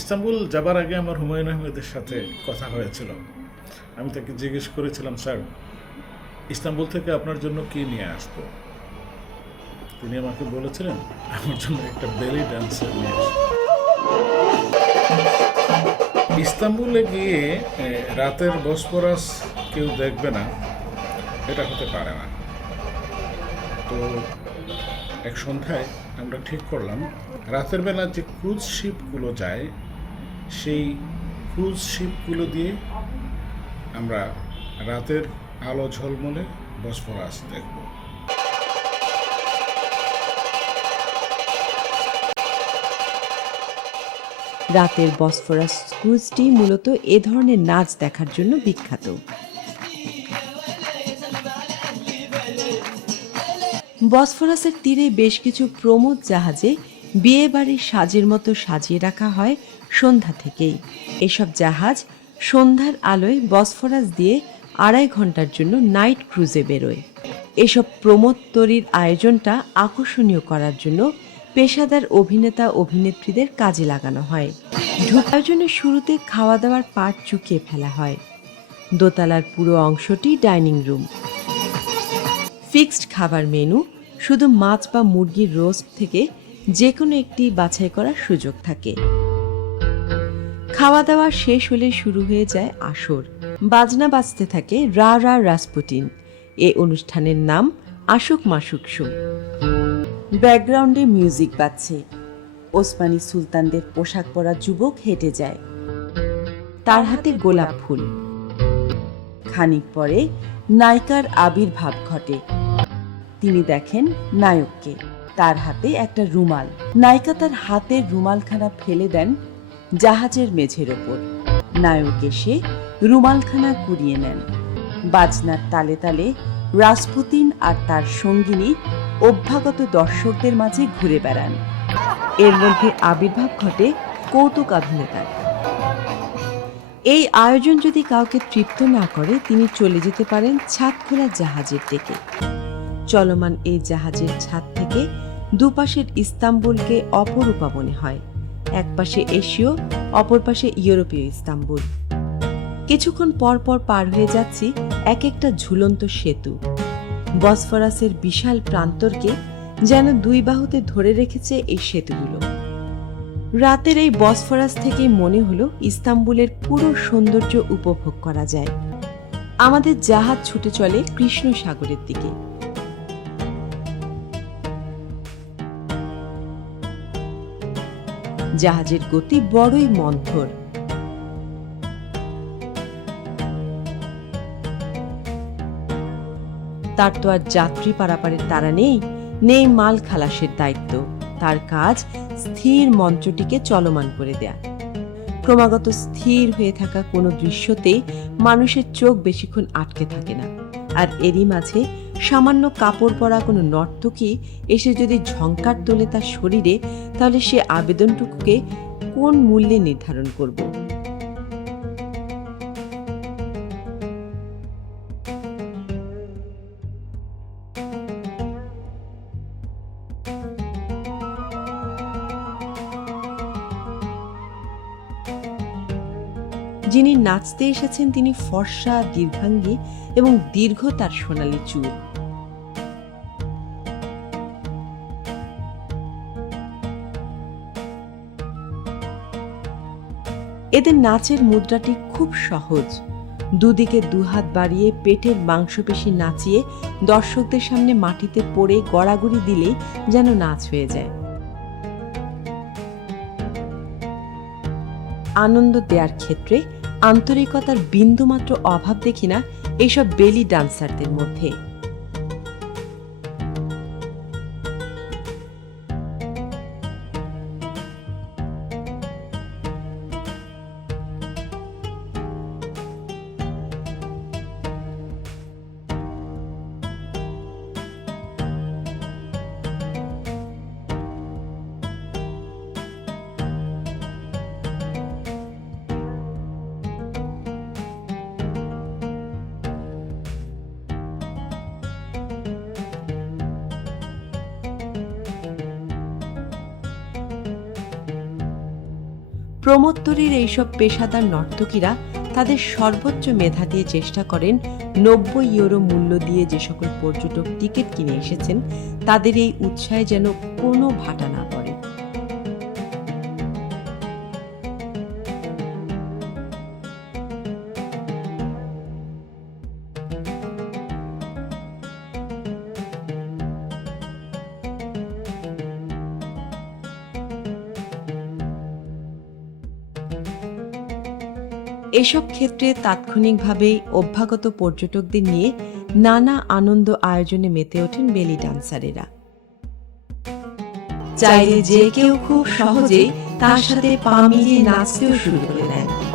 Istanbul যাবার আগে আমার হুমায়ুন আহমেদের সাথে কথা হয়েছিল। আমি তাকে জিজ্ঞেস করেছিলাম, স্যার, ইস্তাম্বুল থেকে আপনার জন্য কি নিয়ে আসব? তিনি আমাকে বলেছিলেন, আমার জন্য একটা বেলি ডান্সার নিয়ে ইস্তাম্বুলে গিয়ে রাতের বসপরাস কেউ দেখবে না, এটা হতে পারে না। তো এক সন্ধ্যায় আমরা ঠিক করলাম, রাতের বেলা যে ক্রুজ শিপগুলো যায় সেই ক্রুজ শিপগুলো দিয়ে আমরা রাতের আলো ঝলমলে বসফরাস দেখব। রাতের বসফরাস ক্রুজটি মূলত এ ধরনের নাচ দেখার জন্য বিখ্যাত। বসফরাসের তীরে বেশ কিছু প্রমোদ জাহাজে বিয়ে বাড়ির সাজের মতো সাজিয়ে রাখা হয় সন্ধ্যা থেকেই। এসব জাহাজ সন্ধ্যার আলোয় বসফরাস দিয়ে আড়াই ঘণ্টার জন্য নাইট ক্রুজে বেরোয়। এসব প্রমোদ তরির আয়োজনটা আকর্ষণীয় করার জন্য পেশাদার অভিনেতা অভিনেত্রীদের কাজে লাগানো হয়। ঢোকার জন্য শুরুতে খাওয়া দাওয়ার পাট চুকিয়ে ফেলা হয়। দোতলার পুরো অংশটি ডাইনিং রুম। ফিক্সড খাবার মেনু শুধু মাছ বা মুরগির রোস্ট থেকে যে কোনো একটি বাছাই করার সুযোগ থাকে। খাওয়া দাওয়া শেষ হলে শুরু হয়ে যায় আসর। বাজনা বাজতে থাকে রা রা রাসপুটিন এ অনুষ্ঠানের নাম আশুক মাসুক ব্যাকগ্রাউন্ডে মিউজিক বাজছে। ওসমানী সুলতানদের পোশাক পরা যুবক হেঁটে যায়। তার হাতে গোলাপ ফুল। খানিক পরে নায়িকার আবির্ভাব ঘটে। তিনি দেখেন নায়ককে। তার হাতে একটা রুমাল। নায়িকা তার হাতের রুমালখানা ফেলে দেন জাহাজের মেঝের ওপর। নায়ক এসে রুমালখানা কুড়িয়ে নেন। বাজনার তালে তালে রাজপুতিন আর তার সঙ্গিনী অভ্যাগত দর্শকদের মাঝে ঘুরে বেড়ান। এর মধ্যে আবির্ভাব ঘটে কৌতুক অভিনেতার। এই আয়োজন যদি কাউকে তৃপ্ত না করে, তিনি চলে যেতে পারেন ছাদ খোলা জাহাজের ডেকে। চলমান এই জাহাজের ছাদ থেকে দুপাশের ইস্তাম্বুলকে অপরূপা মনে হয়। এক পাশে এশীয়, অপর পাশে ইউরোপীয় ইস্তাম্বুল। কিছুক্ষণ পর পর পার হয়ে যাচ্ছি এক একটা ঝুলন্ত সেতু। বসফরাসের বিশাল প্রান্তরকে যেন দুই বাহুতে ধরে রেখেছে এই সেতুগুলো। রাতের এই বসফরাস থেকে মনে হলো ইস্তাম্বুলের পুরো সৌন্দর্য উপভোগ করা যায়। আমাদের জাহাজ ছুটে চলে কৃষ্ণ সাগরের দিকে। জাহাজের গতি বড়ই মন্থর। তার তো আর যাত্রী পারাপারের তারা নেই নেই মাল খালাসের দায়িত্ব। তার কাজ স্থির মঞ্চটিকে চলমান করে দেয়া। ক্রমাগত স্থির হয়ে থাকা কোনো দৃশ্যতেই মানুষের চোখ বেশিক্ষণ আটকে থাকে না। আর এরই মাঝে সামান্য কাপড় পরা কোনো নর্তকী এসে যদি ঝঙ্কার তোলে তার শরীরে, তাহলে সে আবেদনটুকুকে কোন মূল্যে নির্ধারণ করব? যিনি নাচতে এসেছেন তিনি ফর্সা, দীর্ঘাঙ্গী এবং দীর্ঘ তার সোনালী চুল। এদের নাচের মুদ্রাটি খুব সহজ। দুদিকে দুহাত বাড়িয়ে পেটের মাংসপেশি নাচিয়ে দর্শকদের সামনে মাটিতে পড়ে গড়াগড়ি দিলেই যেন নাচ হয়ে যায়। আনন্দ দেওয়ার ক্ষেত্রে আন্তরিকতার বিন্দুমাত্র অভাব দেখি না এইসব বেলি ডান্সারদের মধ্যে। প্রমোত্তরীর এইসব পেশাদার নর্তকীরা তাদের সর্বোচ্চ মেধা দিয়ে চেষ্টা করেন নব্বই ইউরো মূল্য দিয়ে যে সকল পর্যটক টিকিট কিনে এসেছেন, তাদের এই উৎসাহে যেন কোনো ভাটা না এসব ক্ষেত্রে তাৎক্ষণিকভাবে অভ্যাগত পর্যটকদের নিয়ে নানা আনন্দ আয়োজনে মেতে ওঠেন বেলি ডান্সারেরা। চাইলে যে কেউ খুব সহজেই তার সাথে পা মিলিয়ে নাচতেও শুরু করে দেন।